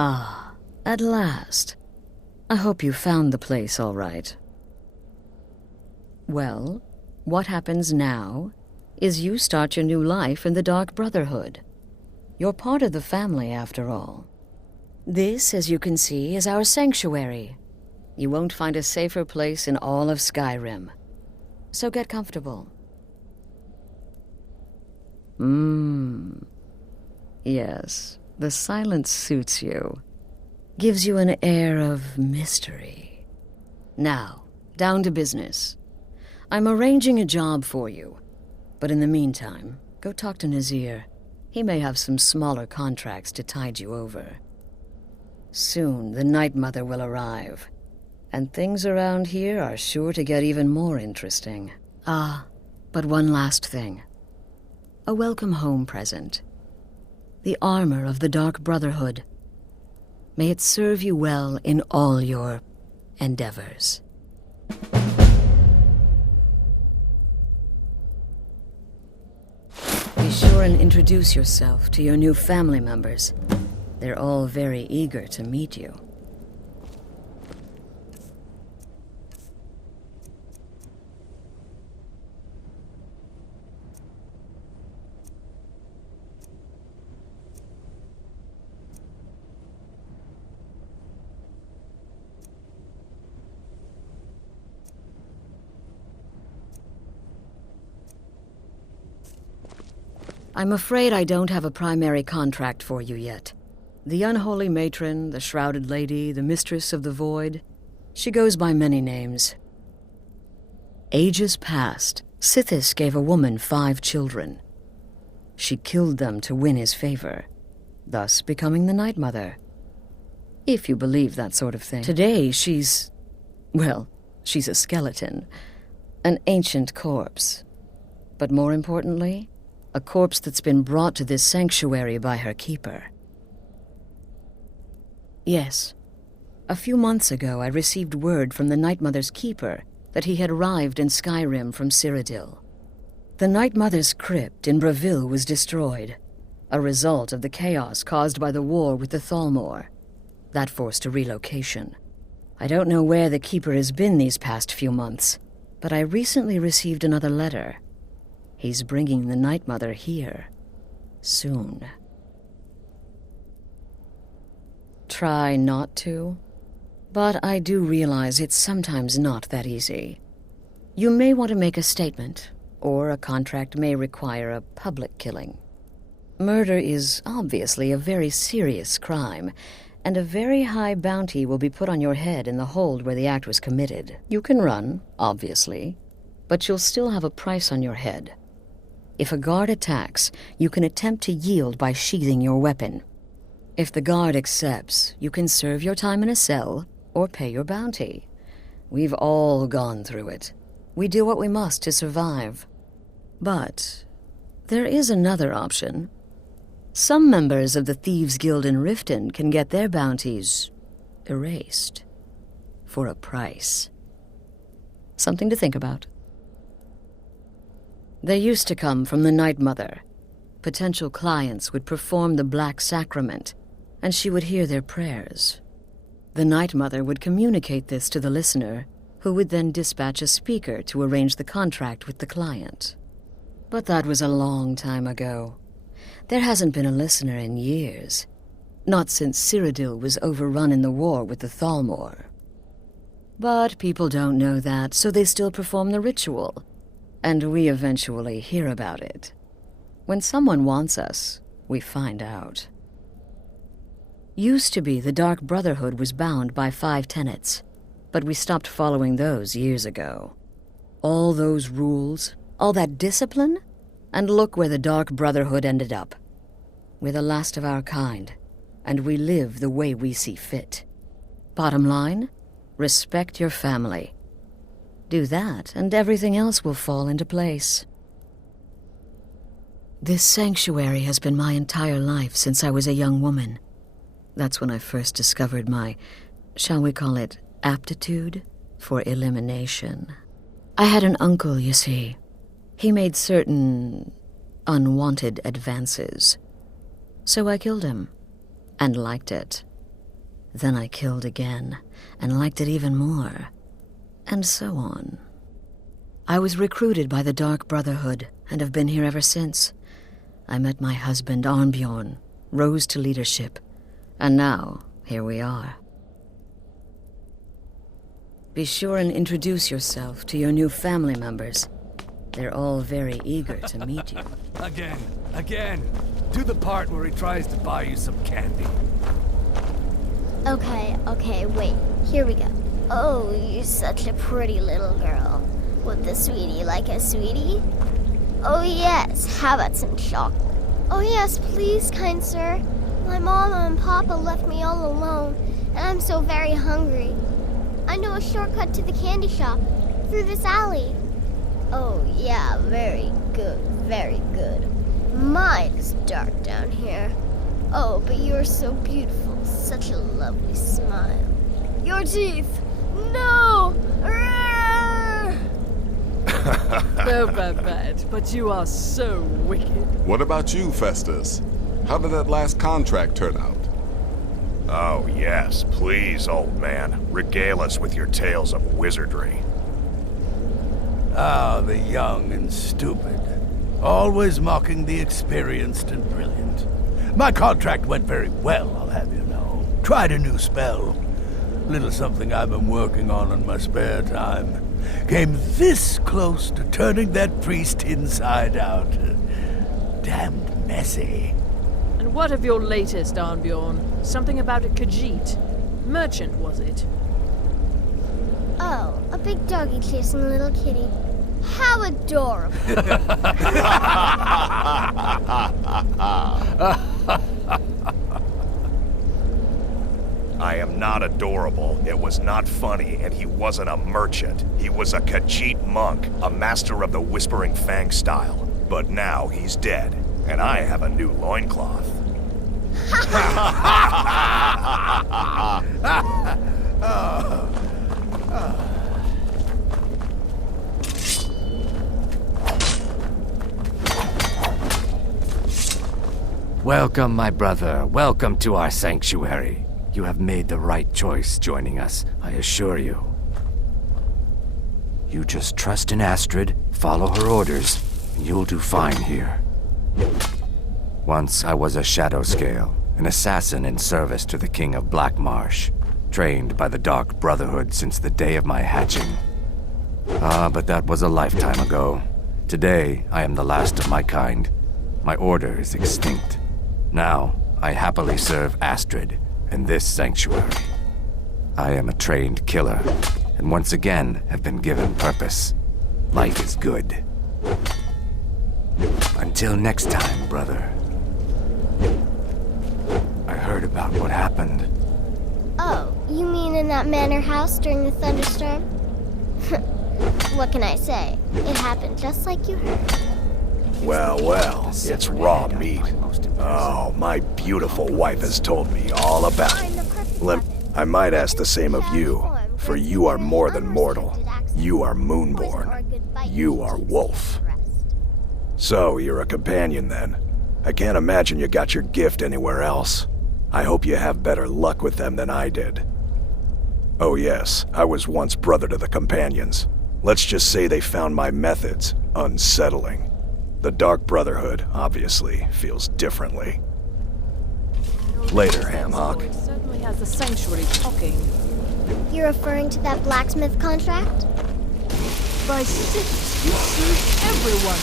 Ah, at last. I hope you found the place all right. Well, what happens now is you start your new life in the Dark Brotherhood. You're part of the family, after all. This, as you can see, is our sanctuary. You won't find a safer place in all of Skyrim. So get comfortable. Yes, the silence suits you. Gives you an air of mystery. Now, down to business. I'm arranging a job for you. But in the meantime, go talk to Nazir. He may have some smaller contracts to tide you over. Soon, the Night Mother will arrive. And things around here are sure to get even more interesting. Ah, but one last thing. A welcome home present. The armor of the Dark Brotherhood. May it serve you well in all your endeavors. Be sure and introduce yourself to your new family members. They're all very eager to meet you. I'm afraid I don't have a primary contract for you yet. The Unholy Matron, the Shrouded Lady, the Mistress of the Void. She goes by many names. Ages past, Sithis gave a woman 5 children. She killed them to win his favor, thus becoming the Night Mother. If you believe that sort of thing. Today, she's a skeleton. An ancient corpse. But more importantly, a corpse that's been brought to this sanctuary by her keeper. Yes. A few months ago, I received word from the Night Mother's keeper that he had arrived in Skyrim from Cyrodiil. The Night Mother's crypt in Bravil was destroyed, a result of the chaos caused by the war with the Thalmor. That forced a relocation. I don't know where the keeper has been these past few months, but I recently received another letter. He's bringing the Night Mother here. Soon. Try not to, but I do realize it's sometimes not that easy. You may want to make a statement, or a contract may require a public killing. Murder is obviously a very serious crime, and a very high bounty will be put on your head in the hold where the act was committed. You can run, obviously, but you'll still have a price on your head. If a guard attacks, you can attempt to yield by sheathing your weapon. If the guard accepts, you can serve your time in a cell or pay your bounty. We've all gone through it. We do what we must to survive. But there is another option. Some members of the Thieves' Guild in Riften can get their bounties erased for a price. Something to think about. They used to come from the Night Mother. Potential clients would perform the Black Sacrament, and she would hear their prayers. The Night Mother would communicate this to the listener, who would then dispatch a speaker to arrange the contract with the client. But that was a long time ago. There hasn't been a listener in years. Not since Cyrodiil was overrun in the war with the Thalmor. But people don't know that, so they still perform the ritual. And we eventually hear about it. When someone wants us, we find out. Used to be the Dark Brotherhood was bound by 5 tenets, but we stopped following those years ago. All those rules, all that discipline, and look where the Dark Brotherhood ended up. We're the last of our kind, and we live the way we see fit. Bottom line, respect your family. Do that, and everything else will fall into place. This sanctuary has been my entire life since I was a young woman. That's when I first discovered my, shall we call it, aptitude for elimination. I had an uncle, you see. He made certain unwanted advances. So I killed him, and liked it. Then I killed again, and liked it even more. And so on. I was recruited by the Dark Brotherhood, and have been here ever since. I met my husband, Arnbjorn, rose to leadership, and now, here we are. Be sure and introduce yourself to your new family members. They're all very eager to meet you. Again. Do the part where he tries to buy you some candy. Okay, wait. Here we go. Oh, you're such a pretty little girl. Would the sweetie like a sweetie? Oh yes, how about some chocolate? Oh yes, please, kind sir. My mama and papa left me all alone, and I'm so very hungry. I know a shortcut to the candy shop, through this alley. Oh yeah, very good, very good. My, it's dark down here. Oh, but you are so beautiful, such a lovely smile. Your teeth! No! No, Babette, but you are so wicked. What about you, Festus? How did that last contract turn out? Oh, yes, please, old man. Regale us with your tales of wizardry. Ah, the young and stupid. Always mocking the experienced and brilliant. My contract went very well, I'll have you know. Tried a new spell. Little something I've been working on in my spare time. Came this close to turning that priest inside out. Damned messy. And what of your latest, Arnbjorn? Something about a Khajiit. Merchant, was it? Oh, a big doggy chasing a little kitty. How adorable. I am not adorable, it was not funny, and he wasn't a merchant. He was a Khajiit monk, a master of the Whispering Fang style. But now he's dead, and I have a new loincloth. Welcome, my brother. Welcome to our sanctuary. You have made the right choice joining us, I assure you. You just trust in Astrid, follow her orders, and you'll do fine here. Once I was a Shadowscale, an assassin in service to the King of Blackmarsh, trained by the Dark Brotherhood since the day of my hatching. But that was a lifetime ago. Today, I am the last of my kind. My order is extinct. Now, I happily serve Astrid and this sanctuary. I am a trained killer, and once again have been given purpose. Life is good. Until next time, brother. I heard about what happened. Oh, you mean in that manor house during the thunderstorm? What can I say? It happened just like you heard. Well, it's raw meat. Oh, my beautiful wife has told me all about it. I might ask the same of you, for you are more than mortal. You are Moonborn. You are Wolf. So, you're a companion then. I can't imagine you got your gift anywhere else. I hope you have better luck with them than I did. Oh yes, I was once brother to the companions. Let's just say they found my methods unsettling. The Dark Brotherhood, obviously, feels differently. Later, Hamhawk. It certainly has the sanctuary talking. You're referring to that blacksmith contract? By six, you served everyone.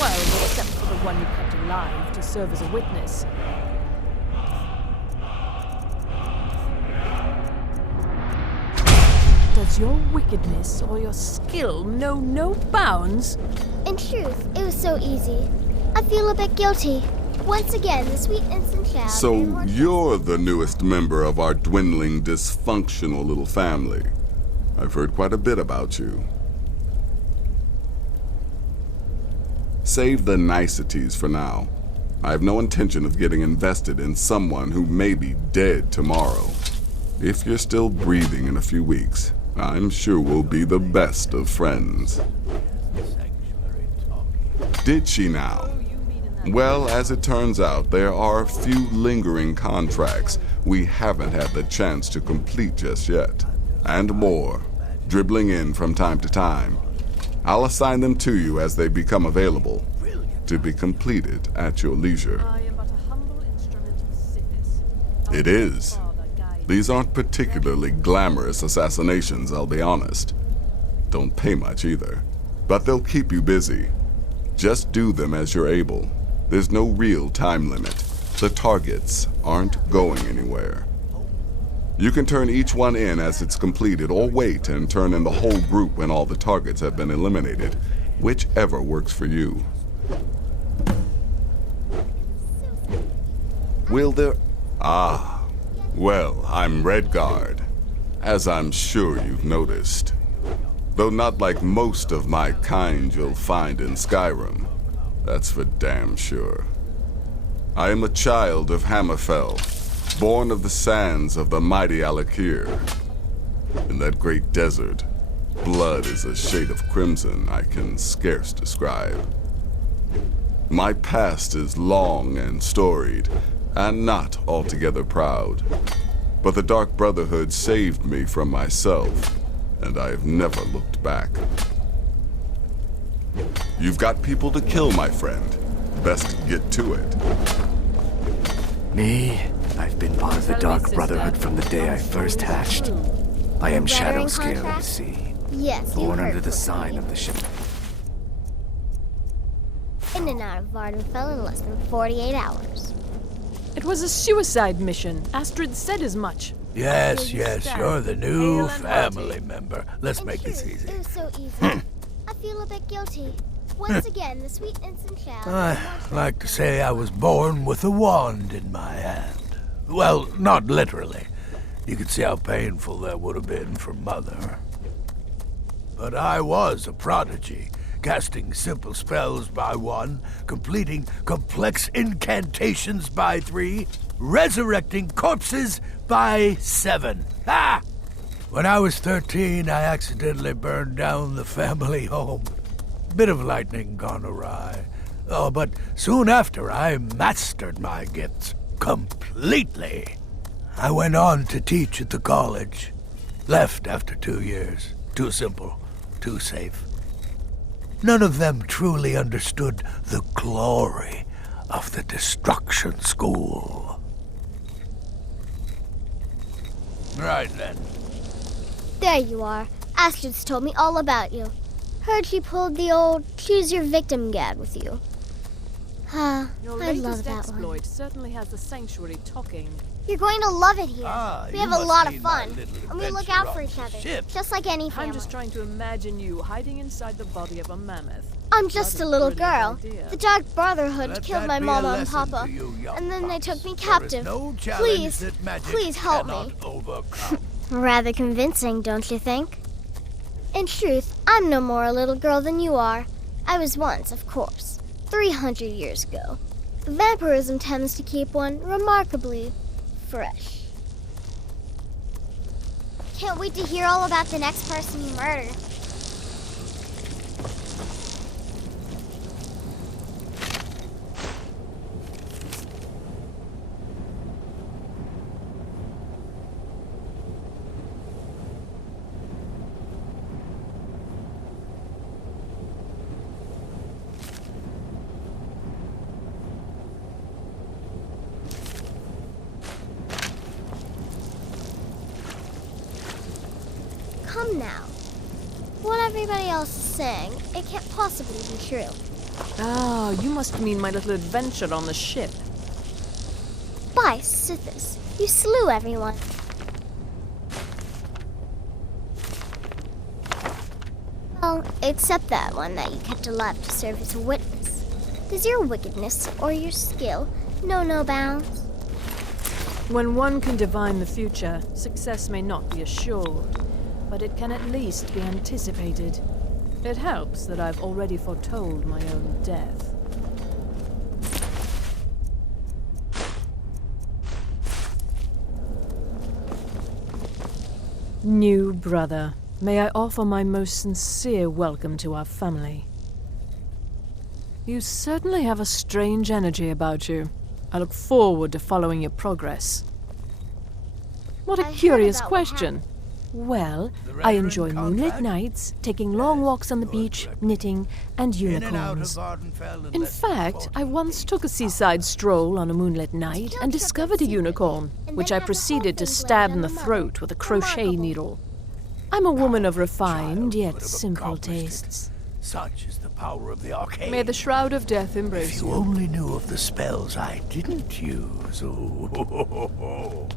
Well, except for the one you kept alive to serve as a witness. Does your wickedness or your skill know no bounds? In truth, it was so easy. I feel a bit guilty. Once again, the sweet innocent child. So you're the newest member of our dwindling, dysfunctional little family. I've heard quite a bit about you. Save the niceties for now. I have no intention of getting invested in someone who may be dead tomorrow. If you're still breathing in a few weeks, I'm sure we'll be the best of friends. Did she now? Well, as it turns out, there are a few lingering contracts we haven't had the chance to complete just yet. And more, dribbling in from time to time. I'll assign them to you as they become available, to be completed at your leisure. I am but a humble instrument of Sithis. It is. These aren't particularly glamorous assassinations, I'll be honest. Don't pay much either. But they'll keep you busy. Just do them as you're able. There's no real time limit. The targets aren't going anywhere. You can turn each one in as it's completed, or wait and turn in the whole group when all the targets have been eliminated. Whichever works for you. Will there... Ah, well, I'm Redguard, as I'm sure you've noticed. Though not like most of my kind you'll find in Skyrim. That's for damn sure. I am a child of Hammerfell, born of the sands of the mighty Alakir. In that great desert, blood is a shade of crimson I can scarce describe. My past is long and storied, and not altogether proud. But the Dark Brotherhood saved me from myself, and I have never looked back. You've got people to kill, my friend. Best get to it. Me? I've been part of the Dark Brotherhood from the day I first hatched. I am Shadowscale, you contract? see. Yes, you Born heard under the from sign me. of the ship. In and out of Vardenfell in less than 48 hours. It was a suicide mission. Astrid said as much. Yes, yes, you're the new Hail and family hearty. member. Let's In make this truth, easy. It was so easy. I feel a bit guilty. Once again, the sweet innocent child. I like to say I was born with a wand in my hand. Well, not literally. You could see how painful that would have been for Mother. But I was a prodigy, casting simple spells by 1, completing complex incantations by 3, resurrecting corpses by 7. Ha! When I was 13, I accidentally burned down the family home. Bit of lightning gone awry. Oh, but soon after, I mastered my gifts completely. I went on to teach at the college. Left after 2 years. Too simple, too safe. None of them truly understood the glory of the Destruction School. Right then. There you are. Astrid's told me all about you. Heard she pulled the old choose your victim gad with you. Ah, Your I love latest that exploit one. certainly has the sanctuary talking. You're going to love it here. Ah, We you have a must lot of mean my fun, little and we look adventure out on for the each other, ship. just like any family. I'm just trying to imagine you hiding inside the body of a mammoth. I'm just Not a little brilliant girl. idea. The Dark Brotherhood Let killed that my be a mama and lesson papa, to you young and then they pups. took me There is captive. no challenge Please, that magic please help me. cannot overcome. Rather convincing, don't you think? In truth, I'm no more a little girl than you are. I was once, of course, 300 years ago. Vampirism tends to keep one remarkably fresh. Can't wait to hear all about the next person you murder. Come now. What everybody else is saying, it can't possibly be true. Ah, you must mean my little adventure on the ship. By Sithis, you slew everyone. Well, except that one that you kept alive to serve as a witness. Does your wickedness or your skill know no bounds? When one can divine the future, success may not be assured, but it can at least be anticipated. It helps that I've already foretold my own death. New brother, may I offer my most sincere welcome to our family. You certainly have a strange energy about you. I look forward to following your progress. What a I heard curious about what question. Well, The I Reverend enjoy moonlit Contact? nights, taking long walks on the Good beach, record. knitting, and In and out unicorns. of Ardenfell and In less than fact, 40 I once feet. took a seaside stroll on a moonlit night and discovered a unicorn, which I proceeded to stab in the throat with a crochet needle. I'm a woman of refined yet Could have simple accomplished it. tastes. Such is the power of the arcane. May the Shroud of Death If embrace you you. only knew of the spells I didn't use. Oh.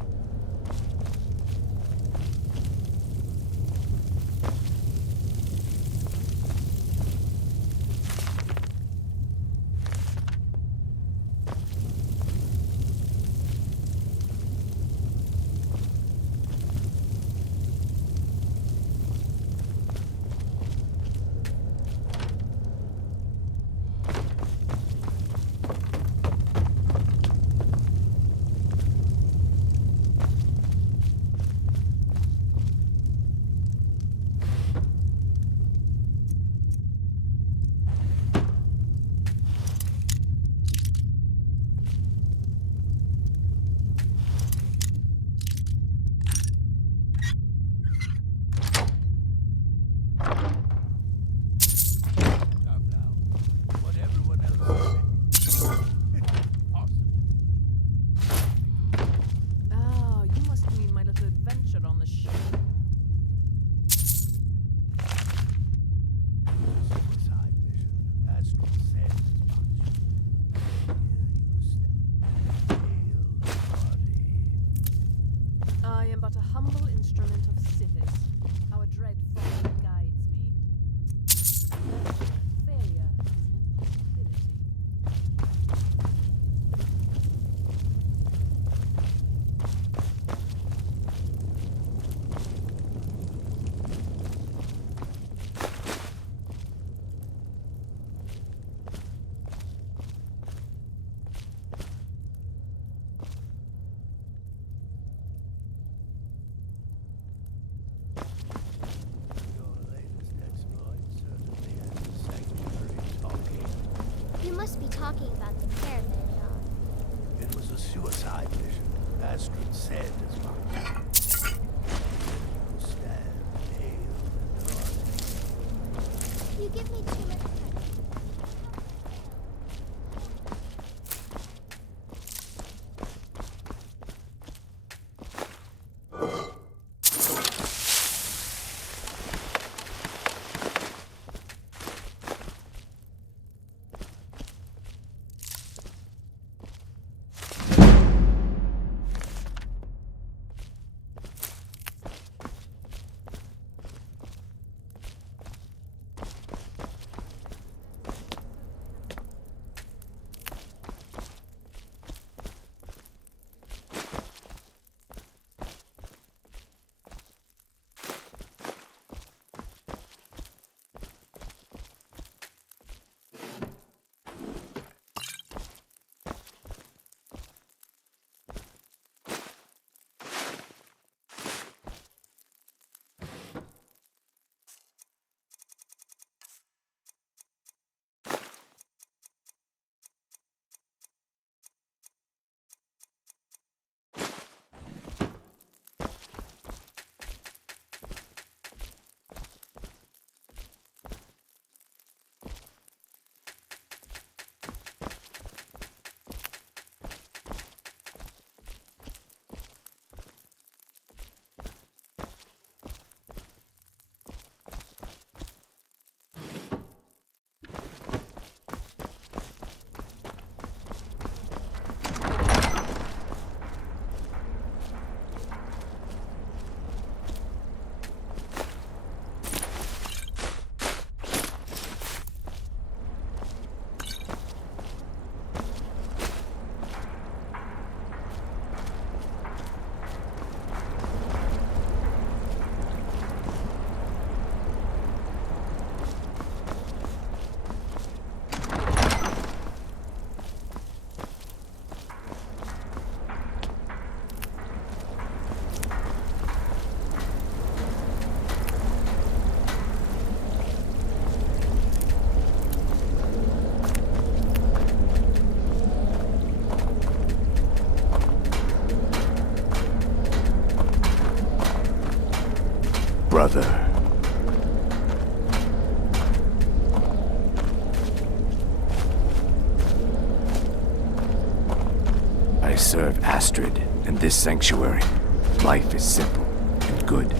Calm down. What everyone else said. Awesome. Ah, you must mean my little adventure on the ship. Suicide mission. Astral said as much. Here you stand. Hail body. I am but a humble instrument of Sithis. How a dread father guides me. Therefore, failure is an impossibility. Your latest exploit certainly has the sanctuary talking. You must be talking about the caravan, John. It was a suicide mission. Astrid said as much. You stand pale and haughty. You give me too much credit. brother. I serve Astrid in this sanctuary. Life is simple and good.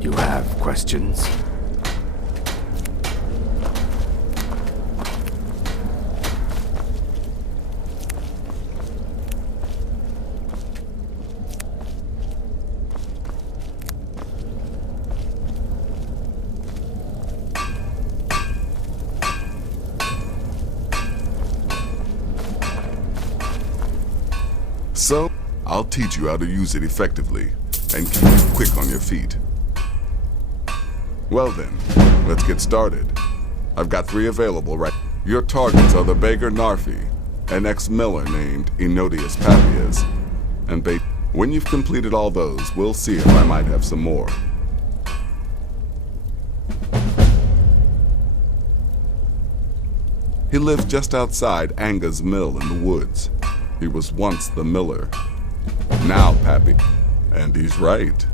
You have questions? So, I'll teach you how to use it effectively and keep you quick on your feet. Well then, let's get started. I've got 3 available right. Your targets are the beggar Narfi, an ex-miller named Enodius Papias, and when you've completed all those, we'll see if I might have some more. He lived just outside Anga's mill in the woods. He was once the miller. Now Pappy. And he's right.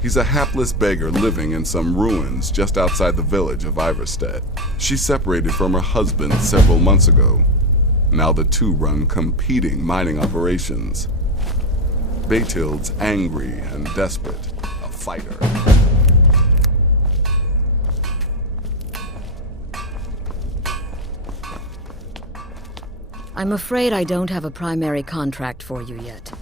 He's a hapless beggar living in some ruins just outside the village of Iverstead. She separated from her husband several months ago. Now the two run competing mining operations. Bathild's angry and desperate, a fighter. I'm afraid I don't have a primary contract for you yet.